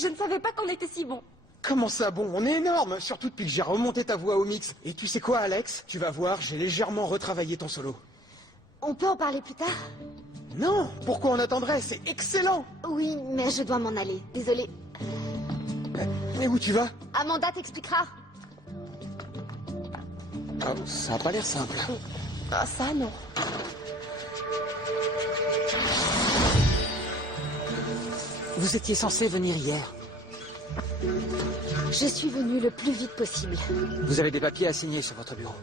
Je ne savais pas qu'on était si bons. Comment ça bon? On est énorme, surtout depuis que j'ai remonté ta voix au mix. Et tu sais quoi, Alex? Tu vas voir, j'ai légèrement retravaillé ton solo. On peut en parler plus tard? Non, pourquoi on attendrait? C'est excellent! Oui, mais je dois m'en aller. Désolée. Mais où tu vas? Amanda t'expliquera. Ah, ça a pas l'air simple. Ah, ça, non. Vous étiez censé venir hier. Je suis venue le plus vite possible. Vous avez des papiers à signer sur votre bureau.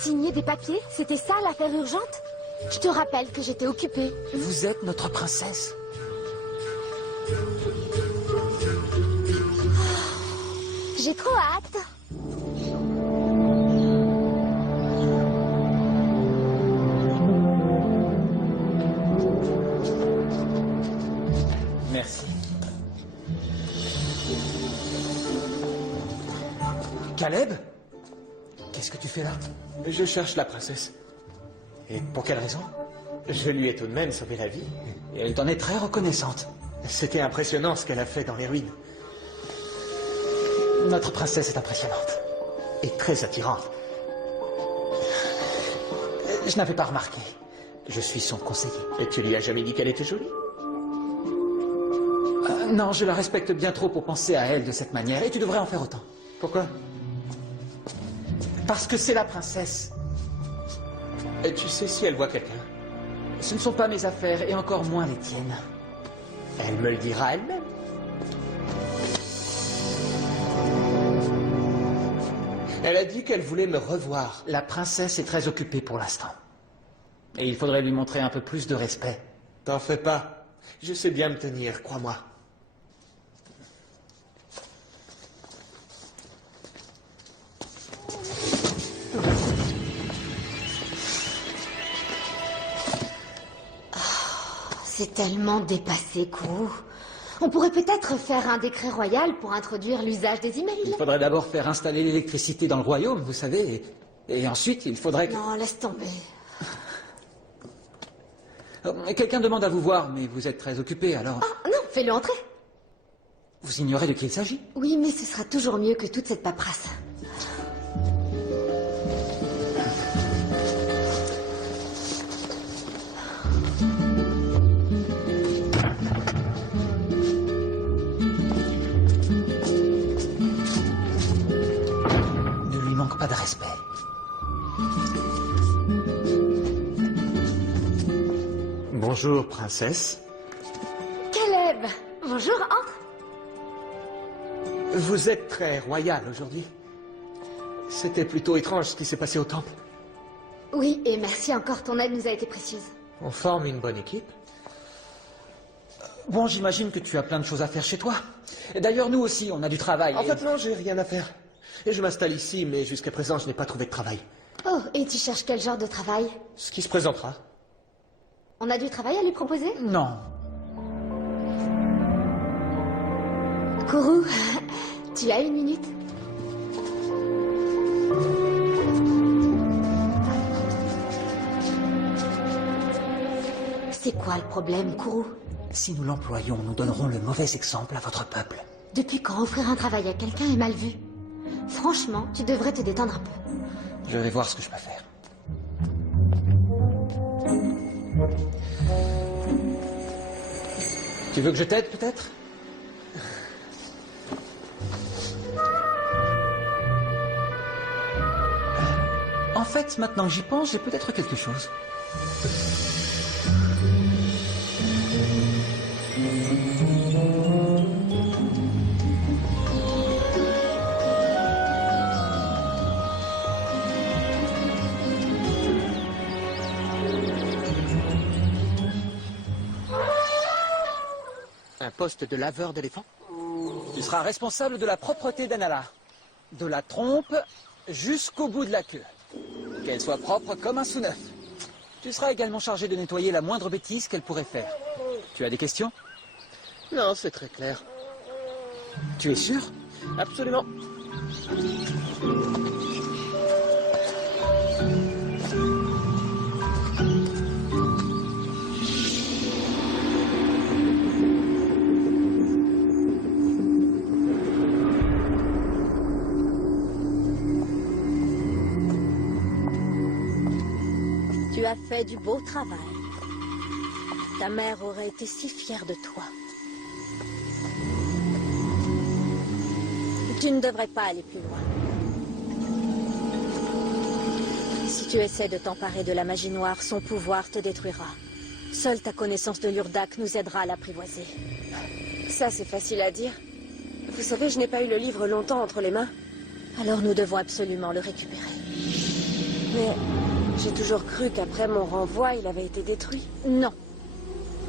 Signer des papiers? C'était ça l'affaire urgente? Je te rappelle que j'étais occupée. Vous êtes notre princesse. J'ai trop hâte. Merci. Caleb? Qu'est-ce que tu fais là? Je cherche la princesse. Et pour quelle raison? Je lui ai tout de même sauvé la vie. Et elle t'en est très reconnaissante. C'était impressionnant ce qu'elle a fait dans les ruines. Notre princesse est impressionnante. Et très attirante. Je n'avais pas remarqué. Je suis son conseiller. Et tu lui as jamais dit qu'elle était jolie? Non, je la respecte bien trop pour penser à elle de cette manière. Et tu devrais en faire autant. Pourquoi? Parce que c'est la princesse. Et tu sais si elle voit quelqu'un? Ce ne sont pas mes affaires, et encore moins les tiennes. Elle me le dira elle-même. Elle a dit qu'elle voulait me revoir. La princesse est très occupée pour l'instant. Et il faudrait lui montrer un peu plus de respect. T'en fais pas. Je sais bien me tenir, crois-moi. C'est tellement dépassé, Kourou. On pourrait peut-être faire un décret royal pour introduire l'usage des emails. Il faudrait d'abord faire installer l'électricité dans le royaume, vous savez, et ensuite il faudrait que... Non, laisse tomber. Quelqu'un demande à vous voir, mais vous êtes très occupé, alors... Oh, non, fais-le entrer. Vous ignorez de qui il s'agit? Oui, mais ce sera toujours mieux que toute cette paperasse. Ne lui manque pas de respect. Bonjour, princesse. Caleb, bonjour, entre. Vous êtes très royal aujourd'hui. C'était plutôt étrange ce qui s'est passé au temple. Oui, et merci encore, ton aide nous a été précieuse. On forme une bonne équipe. Bon, j'imagine que tu as plein de choses à faire chez toi. D'ailleurs, nous aussi, on a du travail. En fait, non, j'ai rien à faire. Et je m'installe ici, mais jusqu'à présent, je n'ai pas trouvé de travail. Oh, et tu cherches quel genre de travail? Ce qui se présentera. On a du travail à lui proposer? Non. Kourou, tu as une minute? C'est quoi le problème, Kourou? Si nous l'employons, nous donnerons le mauvais exemple à votre peuple. Depuis quand offrir un travail à quelqu'un est mal vu? Franchement, tu devrais te détendre un peu. Je vais voir ce que je peux faire. Tu veux que je t'aide, peut-être? En fait, maintenant que j'y pense, j'ai peut-être quelque chose. Un poste de laveur d'éléphant? Tu seras responsable de la propreté d'Anala. De la trompe jusqu'au bout de la queue. Qu'elle soit propre comme un sous-neuf. Tu seras également chargé de nettoyer la moindre bêtise qu'elle pourrait faire. Tu as des questions? Non, c'est très clair. Tu es sûr? Absolument. Tu as fait du beau travail. Ta mère aurait été si fière de toi. Tu ne devrais pas aller plus loin. Si tu essaies de t'emparer de la magie noire, son pouvoir te détruira. Seule ta connaissance de l'Urdak nous aidera à l'apprivoiser. Ça, c'est facile à dire. Vous savez, je n'ai pas eu le livre longtemps entre les mains. Alors nous devons absolument le récupérer. Mais j'ai toujours cru qu'après mon renvoi, il avait été détruit. Non.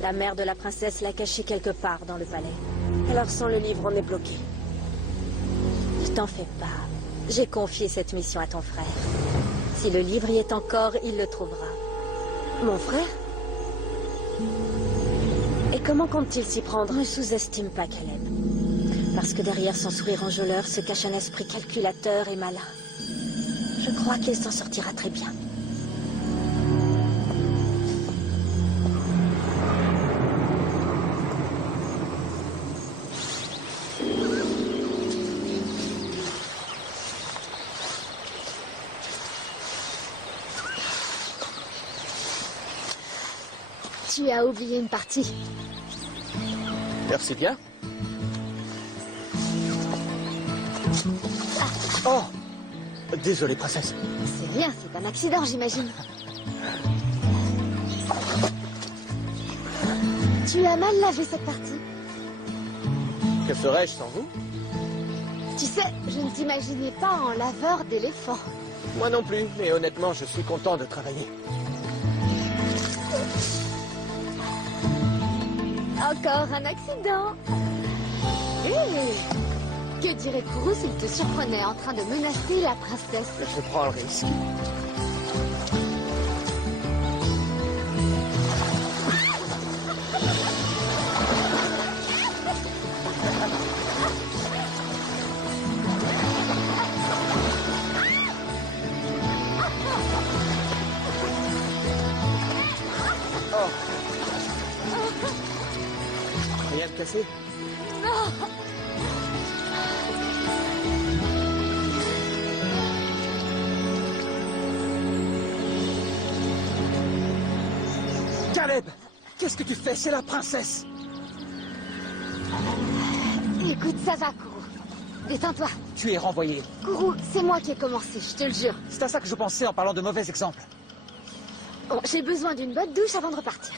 La mère de la princesse l'a caché quelque part dans le palais. Alors sans le livre, on est bloqué. Ne t'en fais pas. J'ai confié cette mission à ton frère. Si le livre y est encore, il le trouvera. Mon frère? Et comment compte-t-il s'y prendre? Ne sous-estime pas Caleb. Parce que derrière son sourire enjôleur se cache un esprit calculateur et malin. Je crois qu'il s'en sortira très bien. Tu as oublié une partie. Merci bien. Oh! Désolé, princesse. C'est rien, c'est un accident, j'imagine. Tu as mal lavé cette partie. Que ferais-je sans vous? Tu sais, je ne t'imaginais pas en laveur d'éléphants. Moi non plus, mais honnêtement, je suis content de travailler. Encore un accident. Que dirait Kourou s'il te surprenait en train de menacer la princesse? Je prends le risque. Oh. Rien de cassé? Caleb! Qu'est-ce que tu fais? C'est la princesse! Écoute, ça va, Kourou. Détends-toi. Tu es renvoyé. Kourou, c'est moi qui ai commencé, je te le jure. C'est à ça que je pensais en parlant de mauvais exemples. Bon, j'ai besoin d'une bonne douche avant de repartir.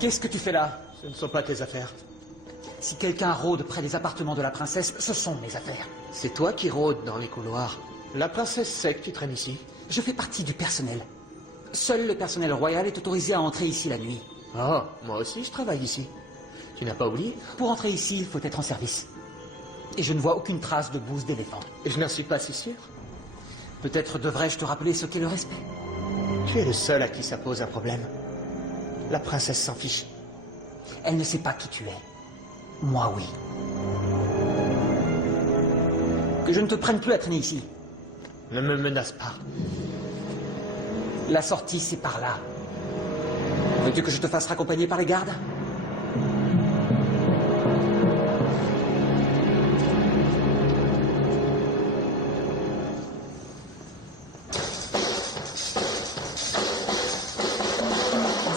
Qu'est-ce que tu fais là? Ce ne sont pas tes affaires. Si quelqu'un rôde près des appartements de la princesse, ce sont mes affaires. C'est toi qui rôdes dans les couloirs. La princesse sait que tu traînes ici. Je fais partie du personnel. Seul le personnel royal est autorisé à entrer ici la nuit. Oh, moi aussi je travaille ici. Tu n'as pas oublié? Pour entrer ici, il faut être en service. Et je ne vois aucune trace de bouse d'éléphant. Et je n'en suis pas si sûr. Peut-être devrais-je te rappeler ce qu'est le respect. Tu es le seul à qui ça pose un problème. La princesse s'en fiche. Elle ne sait pas qui tu es. Moi, oui. Que je ne te prenne plus à traîner ici. Ne me menace pas. La sortie, c'est par là. Veux-tu que je te fasse raccompagner par les gardes?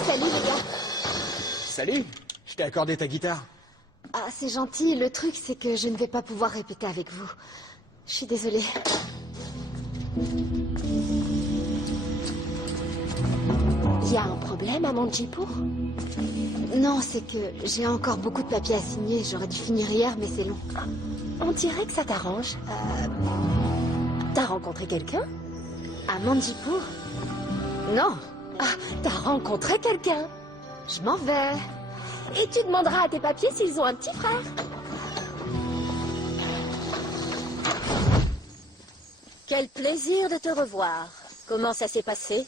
Salut, les gars. Salut! Je t'ai accordé ta guitare. Ah, c'est gentil. Le truc, c'est que je ne vais pas pouvoir répéter avec vous. Je suis désolée. y a un problème à Manjipur? Non, c'est que j'ai encore beaucoup de papiers à signer. J'aurais dû finir hier, mais c'est long. On dirait que ça t'arrange. T'as rencontré quelqu'un? À Manjipur? Non, Ah, t'as rencontré quelqu'un? je m'en vais. Et tu demanderas à tes papiers s'ils ont un petit frère. Quel plaisir de te revoir. Comment ça s'est passé?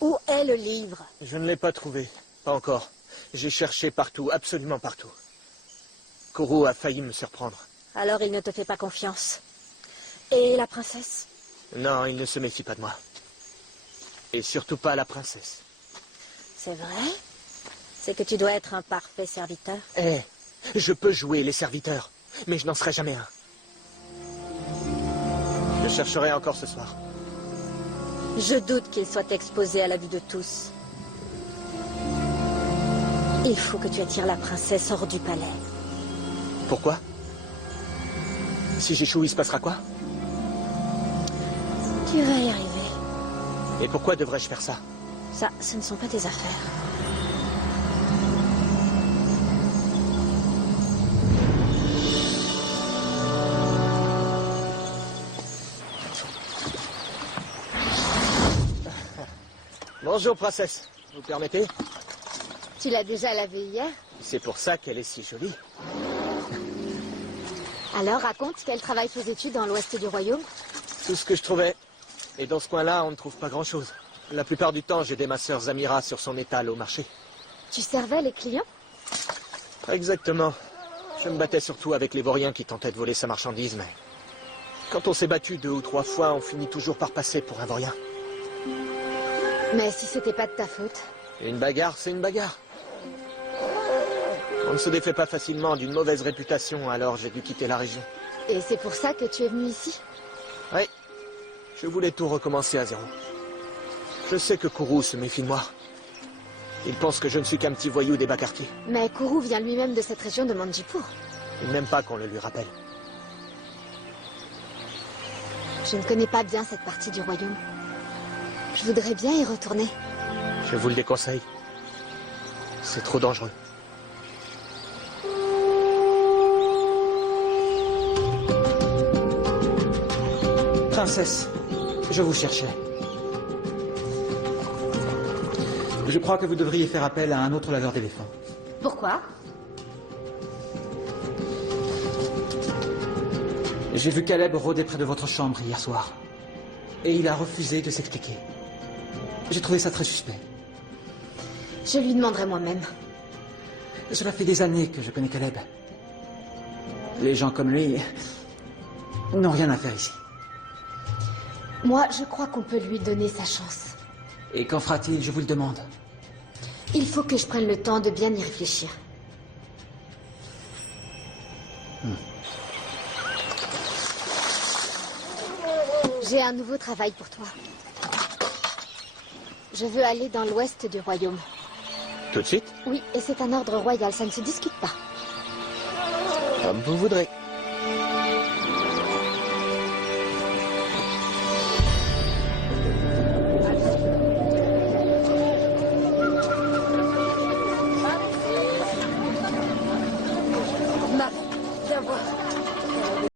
Où est le livre? Je ne l'ai pas trouvé. Pas encore. J'ai cherché partout, absolument partout. Kuru a failli me surprendre. Alors il ne te fait pas confiance. Et la princesse? Non, il ne se méfie pas de moi. Et surtout pas la princesse. C'est vrai? C'est que tu dois être un parfait serviteur. Eh, je peux jouer les serviteurs, mais je n'en serai jamais un. Je chercherai encore ce soir. Je doute qu'il soit exposé à la vue de tous. Il faut que tu attires la princesse hors du palais. Pourquoi? Si j'échoue, il se passera quoi? Tu vas y arriver. Et pourquoi devrais-je faire ça? Ça, ce ne sont pas tes affaires. Bonjour, princesse. Vous permettez? Tu l'as déjà lavé hier? C'est pour ça qu'elle est si jolie. Alors raconte, quel travail faisais-tu dans l'ouest du royaume? Tout ce que je trouvais. Et dans ce coin-là, on ne trouve pas grand-chose. La plupart du temps, j'aidais ma sœur Zamira sur son étal au marché. Tu servais les clients? Exactement. Je me battais surtout avec les vauriens qui tentaient de voler sa marchandise, mais... Quand on s'est battu 2 ou 3 fois, on finit toujours par passer pour un vaurien. Mais si c'était pas de ta faute. Une bagarre, c'est une bagarre. On ne se défait pas facilement d'une mauvaise réputation, alors j'ai dû quitter la région. Et c'est pour ça que tu es venu ici? Oui. Je voulais tout recommencer à zéro. Je sais que Kuru se méfie de moi. Il pense que je ne suis qu'un petit voyou des bas quartiers. Mais Kuru vient lui-même de cette région de Manjipur. Il n'aime pas qu'on le lui rappelle. Je ne connais pas bien cette partie du royaume. Je voudrais bien y retourner. Je vous le déconseille. C'est trop dangereux. Princesse, je vous cherchais. Je crois que vous devriez faire appel à un autre laveur d'éléphants. Pourquoi? J'ai vu Caleb rôder près de votre chambre hier soir. Et il a refusé de s'expliquer. J'ai trouvé ça très suspect. Je lui demanderai moi-même. Cela fait des années que je connais Caleb. Les gens comme lui n'ont rien à faire ici. Moi, je crois qu'on peut lui donner sa chance. Et qu'en fera-t-il, je vous le demande? Il faut que je prenne le temps de bien y réfléchir. J'ai un nouveau travail pour toi. Je veux aller dans l'ouest du royaume. Tout de suite? Oui, et c'est un ordre royal, ça ne se discute pas. Comme vous voudrez.